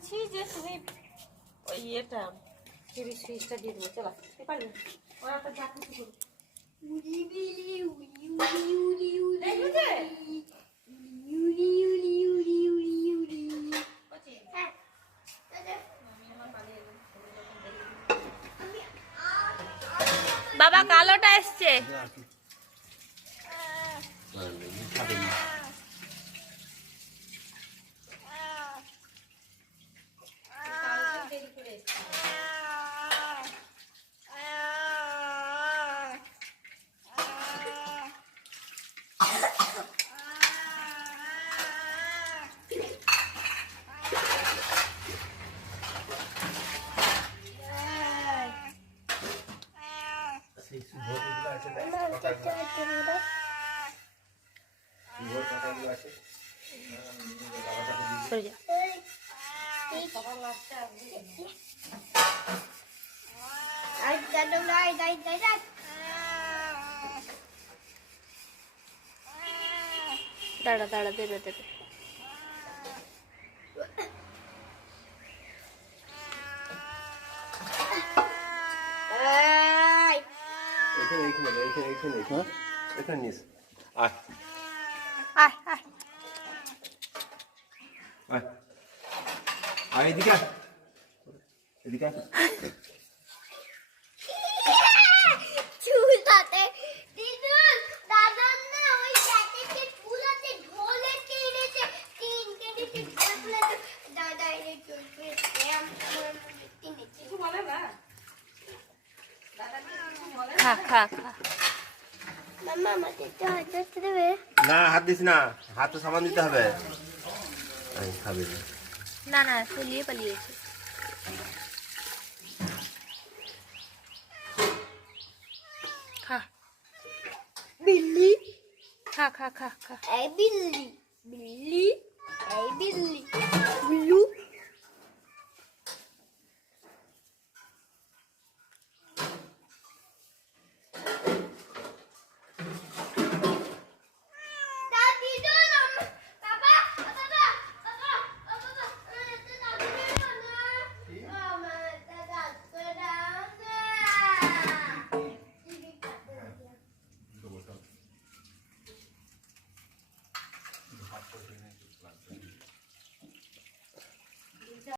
বলছি যে তুমি ওই এটা সুইচটা দিয়ে দেবো। চলো তুই পারবি, ওরা তো যা কিছু করবে। বাবা কালোটা এসছে। দাঁড়া দাঁড়া, দেবে দেবে। এদিকে এদিকে খা খা খা। না হাত দিস না, হাত তো সামান দিতে হবে। খাবে না না, ফুলিয়ে পালিয়েছে। খা बिल्ली খা খা খা খা। बिल्ली बिल्ली बिल्ली बिल्लू